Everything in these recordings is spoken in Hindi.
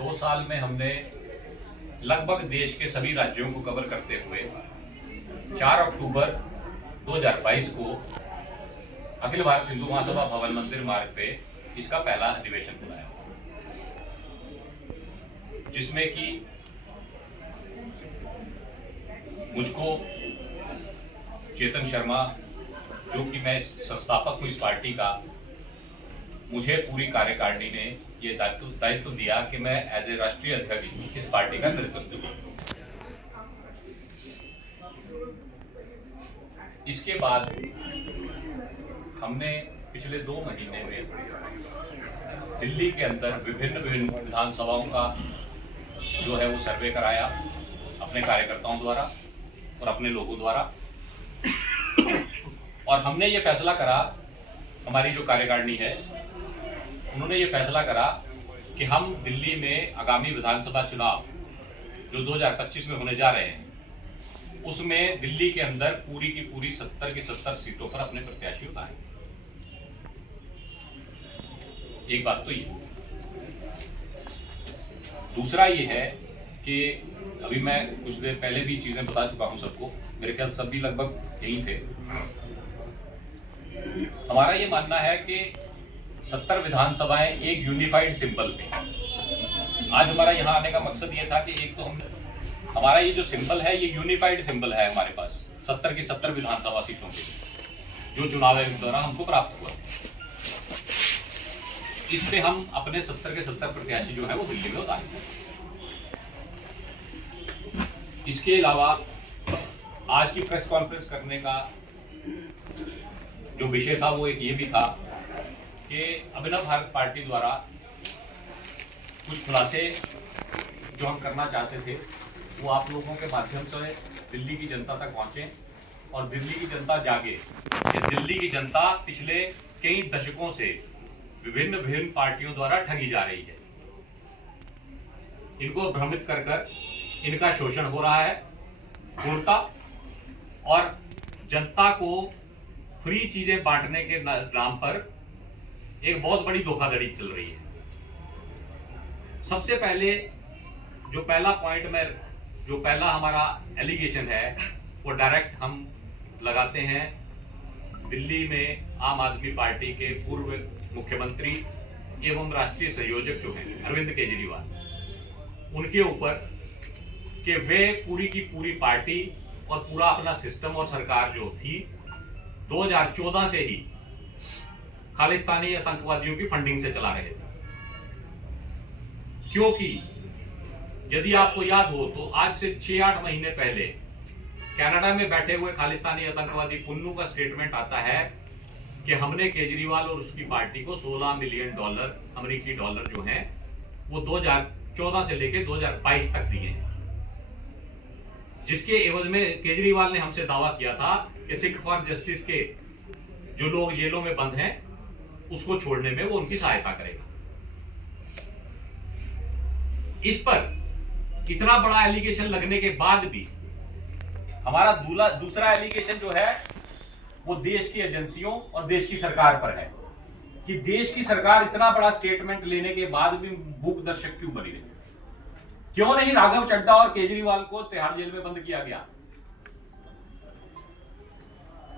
2 साल में हमने लगभग देश के सभी राज्यों को कवर करते हुए 4 अक्टूबर 2022 को अखिल भारत हिंदू महासभा भवन मंदिर मार्ग पे इसका पहला अधिवेशन बुलाया, जिसमें कि मुझको चेतन शर्मा, जो कि मैं संस्थापक हूँ इस पार्टी का, मुझे पूरी कार्यकारिणी ने ये दायित्व दिया कि मैं एज ए राष्ट्रीय अध्यक्ष इस पार्टी का नेतृत्व करूं। इसके बाद हमने पिछले 2 महीने में दिल्ली के अंदर विभिन्न विधानसभाओं का जो है वो सर्वे कराया अपने कार्यकर्ताओं द्वारा और अपने लोगों द्वारा, और हमने ये फैसला करा, हमारी जो कार्यकारिणी है उन्होंने ये फैसला करा कि हम दिल्ली में आगामी विधानसभा चुनाव जो 2025 में होने जा रहे हैं उसमें दिल्ली के अंदर पूरी की पूरी 70 की 70 सीटों पर अपने प्रत्याशी उतारेंगे। एक बात तो ये। दूसरा ये है कि अभी मैं कुछ देर पहले भी चीजें बता चुका हूं सबको, मेरे ख्याल सभी लगभग यही थे। हमारा ये मानना है कि 70 विधानसभाएं एक यूनिफाइड सिंबल पे। आज हमारा यहाँ आने का मकसद ये था कि एक तो हमारा ये जो सिंबल है ये यूनिफाइड सिंबल है हमारे पास 70 की 70 विधानसभा सीटों के जो चुनाव आयोग द्वारा हमको प्राप्त हुआ। इस पे हम अपने 70 के 70 प्रत्याशी जो है वो दिल्ली में उतारेंगे। इसके अलावा आज की प्रेस कॉन्फ्रेंस करने का जो विषय था वो एक ये भी था कि अभिनव भारत पार्टी द्वारा कुछ खुलासे जो हम करना चाहते थे वो आप लोगों के माध्यम से दिल्ली की जनता तक पहुंचे और दिल्ली की जनता जागे कि दिल्ली की जनता पिछले कई दशकों से विभिन्न पार्टियों द्वारा ठगी जा रही है। इनको भ्रमित कर कर इनका शोषण हो रहा है पूर्णता, और जनता को फ्री चीजें बांटने के नाम पर एक बहुत बड़ी धोखाधड़ी चल रही है। सबसे पहले जो पहला पॉइंट में जो पहला हमारा एलिगेशन है वो डायरेक्ट हम लगाते हैं दिल्ली में आम आदमी पार्टी के पूर्व मुख्यमंत्री एवं राष्ट्रीय संयोजक जो हैं अरविंद केजरीवाल, उनके ऊपर कि वे पूरी की पूरी पार्टी और पूरा अपना सिस्टम और सरकार जो थी 2014 से ही खालिस्तानी आतंकवादियों की फंडिंग से चला रहे थे। क्योंकि यदि आपको याद हो तो आज से 6-8 महीने पहले कनाडा में बैठे हुए खालिस्तानी आतंकवादी पुन्नू का स्टेटमेंट आता है कि हमने केजरीवाल और उसकी पार्टी को $16 मिलियन अमेरिकी डॉलर जो हैं वो 2014 से लेकर 2022 तक दिए हैं, जिसके एवज में केजरीवाल ने हमसे दावा किया था कि सिख फॉर जस्टिस के जो लोग जेलों में बंद हैं उसको छोड़ने में वो उनकी सहायता करेगा। इस पर इतना बड़ा एलिगेशन लगने के बाद भी हमारा दूसरा एलिगेशन जो है वो देश की एजेंसियों और देश की सरकार पर है कि देश की सरकार इतना बड़ा स्टेटमेंट लेने के बाद भी मूक दर्शक क्यों बनी रही। क्यों नहीं राघव चड्ढा और केजरीवाल को तिहाड़ जेल में बंद किया गया?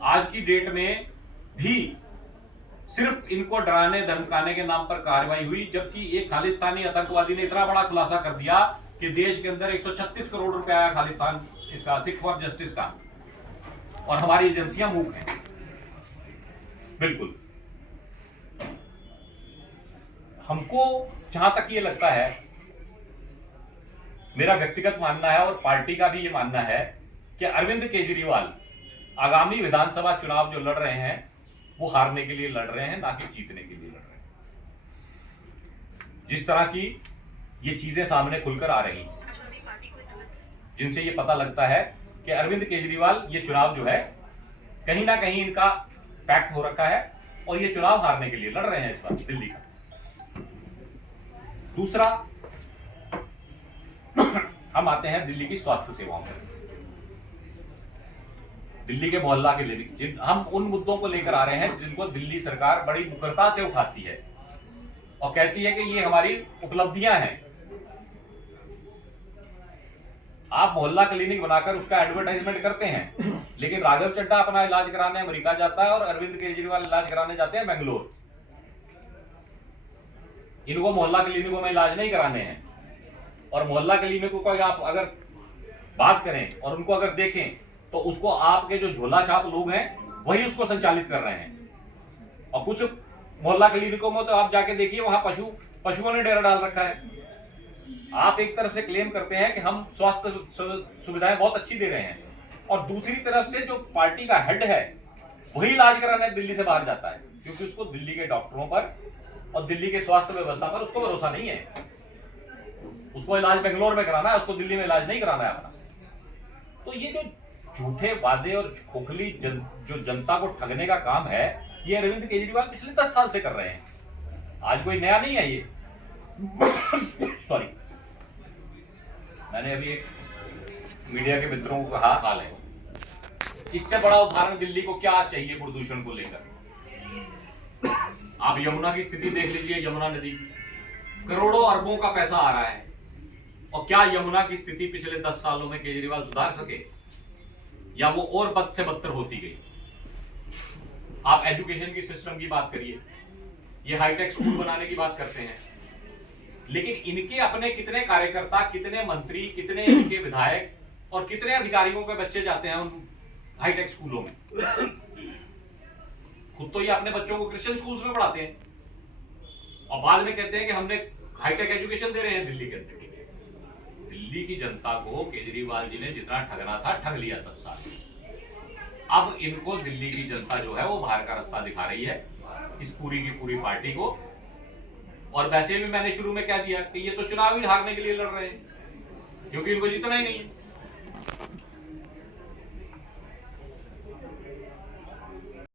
आज की डेट में भी सिर्फ इनको डराने धमकाने के नाम पर कार्रवाई हुई, जबकि एक खालिस्तानी आतंकवादी ने इतना बड़ा खुलासा कर दिया कि देश के अंदर 136 करोड़ रुपए आया खालिस्तान इसका सिख फॉर जस्टिस का, और हमारी एजेंसियां मूक हैं। बिल्कुल हमको जहां तक ये लगता है, मेरा व्यक्तिगत मानना है और पार्टी का भी ये मानना है कि अरविंद केजरीवाल आगामी विधानसभा चुनाव जो लड़ रहे हैं वो हारने के लिए लड़ रहे हैं, ना कि जीतने के लिए लड़ रहे हैं। जिस तरह की ये चीजें सामने खुलकर आ रही हैं, जिनसे ये पता लगता है कि अरविंद केजरीवाल ये चुनाव जो है कहीं ना कहीं इनका पैक्ट हो रखा है और ये चुनाव हारने के लिए लड़ रहे हैं इस बार दिल्ली का। दूसरा, हम आते हैं दिल्ली की स्वास्थ्य सेवाओं पर, दिल्ली के मोहल्ला के लिए हम उन मुद्दों को लेकर आ रहे हैं जिनको दिल्ली सरकार बड़ी मुखरता से उठाती है और कहती है कि ये हमारी उपलब्धियां हैं, आप मोहल्ला क्लिनिक बनाकर उसका एडवर्टाइजमेंट करते हैं, लेकिन राघव चड्ढा अपना इलाज कराने अमेरिका जाता है और अरविंद केजरीवाल इलाज कराने जाते हैं बेंगलोर। इनको मोहल्ला क्लिनिकों में इलाज नहीं कराने हैं। और मोहल्ला क्लिनिकों को आप अगर बात करें और उनको अगर देखें तो उसको आपके जो झोला छाप लोग हैं वही उसको संचालित कर रहे हैं। और कुछ मोहल्ला क्लिनिकों में तो आप जाके देखिए, वहां पशुओं ने डेरा डाल रखा है। आप एक तरफ से क्लेम करते हैं कि हम स्वास्थ्य सुविधाएं बहुत अच्छी दे रहे हैं, और दूसरी तरफ से जो पार्टी का हेड है वही इलाज कराने दिल्ली से बाहर जाता है, क्योंकि उसको दिल्ली के डॉक्टरों पर और दिल्ली के स्वास्थ्य व्यवस्था पर उसको भरोसा नहीं है। उसको इलाज बेंगलोर में कराना है, उसको दिल्ली में इलाज नहीं कराना है अपना। तो ये जो झूठे वादे और खोखली जो जनता को ठगने का काम है, ये अरविंद केजरीवाल पिछले 10 साल से कर रहे हैं। आज कोई नया नहीं है ये। सॉरी, मैंने अभी एक मीडिया के मित्रों को कहा हाल है, इससे बड़ा उदाहरण दिल्ली को क्या चाहिए प्रदूषण को लेकर। आप यमुना की स्थिति देख लीजिए। यमुना नदी, करोड़ों अरबों का पैसा आ रहा है, और क्या यमुना की स्थिति पिछले 10 सालों में केजरीवाल सुधार सके, या वो और बद से बदतर होती गई। आप एजुकेशन की सिस्टम की बात करिए, ये हाईटेक स्कूल बनाने की बात करते हैं, लेकिन इनके अपने कितने कार्यकर्ता, कितने मंत्री, कितने इनके विधायक और कितने अधिकारियों के बच्चे जाते हैं उन हाईटेक स्कूलों में। खुद तो ये अपने बच्चों को क्रिश्चियन स्कूल्स में पढ़ाते हैं, और बाद में कहते हैं कि हमने हाईटेक एजुकेशन दे रहे हैं दिल्ली के अंदर। दिल्ली की जनता को केजरीवाल जी ने जितना ठगना था ठग लिया 10 साल। अब इनको दिल्ली की जनता जो है वो बाहर का रास्ता दिखा रही है, इस पूरी की पूरी पार्टी को। और वैसे भी मैंने शुरू में क्या दिया कि ये तो चुनाव ही हारने के लिए लड़ रहे हैं, क्योंकि इनको जीतना ही नहीं है।